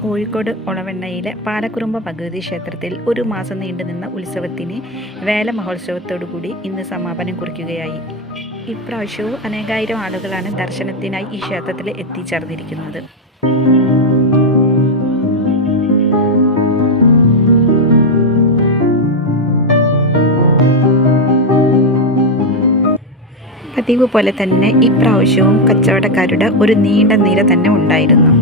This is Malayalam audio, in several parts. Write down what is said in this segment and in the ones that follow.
കോഴിക്കോട് ഒളവണ്ണയിലെ പാലക്കുറുമ്പ ഭഗവതി ക്ഷേത്രത്തിൽ ഒരു മാസം നീണ്ടുനിന്ന ഉത്സവത്തിന് വേല മഹോത്സവത്തോടുകൂടി ഇന്ന് സമാപനം കുറിക്കുകയായി. ഇപ്രാവശ്യവും അനേകായിരം ആളുകളാണ് ദർശനത്തിനായി ഈ ക്ഷേത്രത്തിൽ എത്തിച്ചേർന്നിരിക്കുന്നത്. പതിവ് പോലെ തന്നെ ഇപ്രാവശ്യവും കച്ചവടക്കാരുടെ ഒരു നീണ്ട നിര തന്നെ ഉണ്ടായിരുന്നു.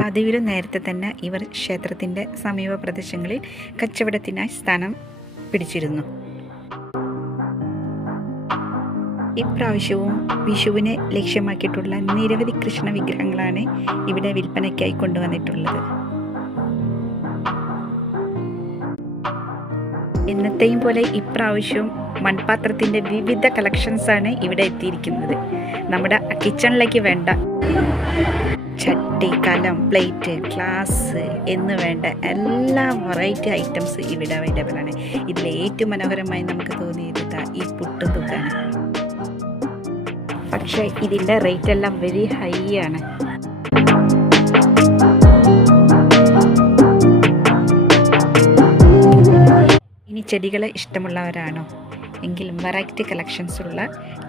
പതിവിലും നേരത്തെ തന്നെ ഇവർ ക്ഷേത്രത്തിൻ്റെ സമീപ പ്രദേശങ്ങളിൽ കച്ചവടത്തിനായി സ്ഥാനം പിടിച്ചിരുന്നു. ഇപ്രാവശ്യവും വിഷുവിനെ ലക്ഷ്യമാക്കിയിട്ടുള്ള നിരവധി കൃഷ്ണ വിഗ്രഹങ്ങളാണ് ഇവിടെ വിൽപ്പനയ്ക്കായി കൊണ്ടുവന്നിട്ടുള്ളത്. എന്നത്തെയും പോലെ ഇപ്രാവശ്യവും മൺപാത്രത്തിൻ്റെ വിവിധ കളക്ഷൻസാണ് ഇവിടെ എത്തിയിരിക്കുന്നത്. നമ്മുടെ കിച്ചണിലേക്ക് വേണ്ട ചട്ടി, കലം, പ്ലേറ്റ്, ഗ്ലാസ് എന്ന് വേണ്ട എല്ലാ വെറൈറ്റി ഐറ്റംസ് ഇവിടെ അവൈലബിൾ ആണ്. ഇതിൽ ഏറ്റവും മനോഹരമായി നമുക്ക് തോന്നിയത് ഈ പുട്ടും തൂക്കാണ്. പക്ഷേ ഇതിൻ്റെ റേറ്റ് എല്ലാം വെരി ഹൈ ആണ്. ഇനി ചെടികളെ ഇഷ്ടമുള്ളവരാണോ എങ്കിൽ വെറൈറ്റി കളക്ഷൻസ് ഉള്ള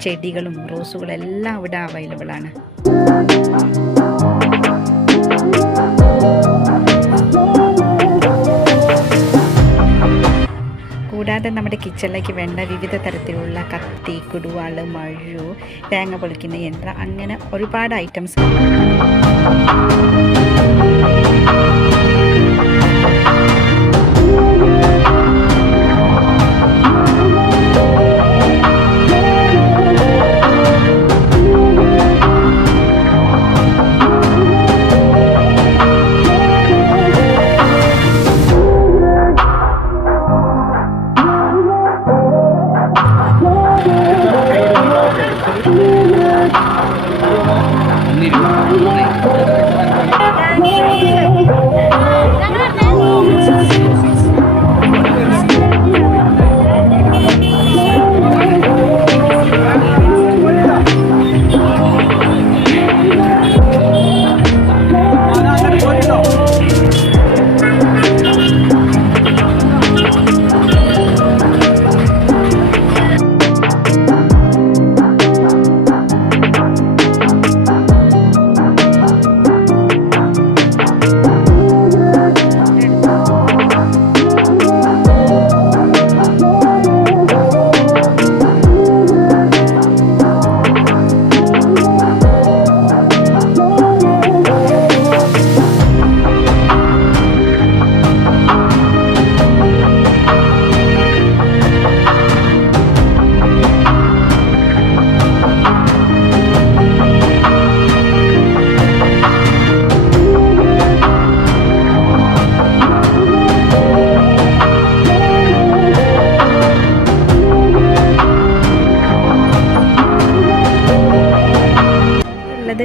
ചെടികളും റോസുകളും എല്ലാം ഇവിടെ അവൈലബിൾ ആണ്. കൂടാതെ നമ്മുടെ കിച്ചണിലേക്ക് വേണ്ട വിവിധ തരത്തിലുള്ള കത്തി, കുടുവാള്, മഴു, തേങ്ങ പൊളിക്കുന്ന യന്ത്രം, അങ്ങനെ ഒരുപാട് ഐറ്റംസ്.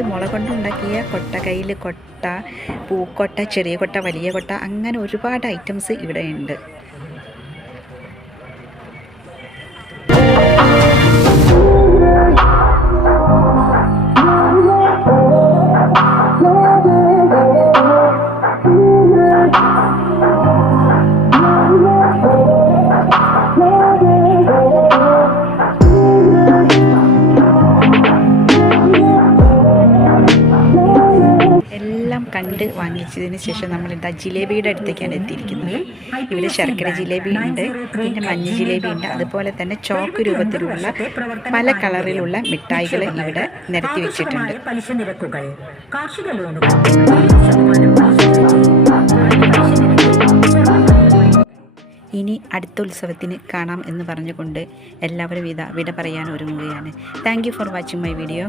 മുള കൊണ്ടുണ്ടാക്കിയ കൊട്ട, കയ്യിൽ കൊട്ട, പൂക്കൊട്ട, ചെറിയ കൊട്ട, വലിയ കൊട്ട, അങ്ങനെ ഒരുപാട് ഐറ്റംസ് ഇവിടെ ഉണ്ട്. കണ്ട് വാങ്ങിച്ചതിന് ശേഷം നമ്മൾ എന്താ ജിലേബിയുടെ അടുത്തേക്കാണ് എത്തിയിരിക്കുന്നത്. ഇവിടെ ശർക്കര ജിലേബി ഉണ്ട്, പിന്നെ മഞ്ഞ ജിലേബി ഉണ്ട്, അതുപോലെ തന്നെ ചോക്ക് രൂപത്തിലുള്ള പല കളറിലുള്ള മിഠായികൾ ഇവിടെ നിരത്തി വെച്ചിട്ടുണ്ട്. ഇനി അടുത്ത ഉത്സവത്തിന് കാണാം എന്ന് പറഞ്ഞുകൊണ്ട് എല്ലാവരും വിട പറയാൻ ഒരുങ്ങുകയാണ്. Thank you for watching my video.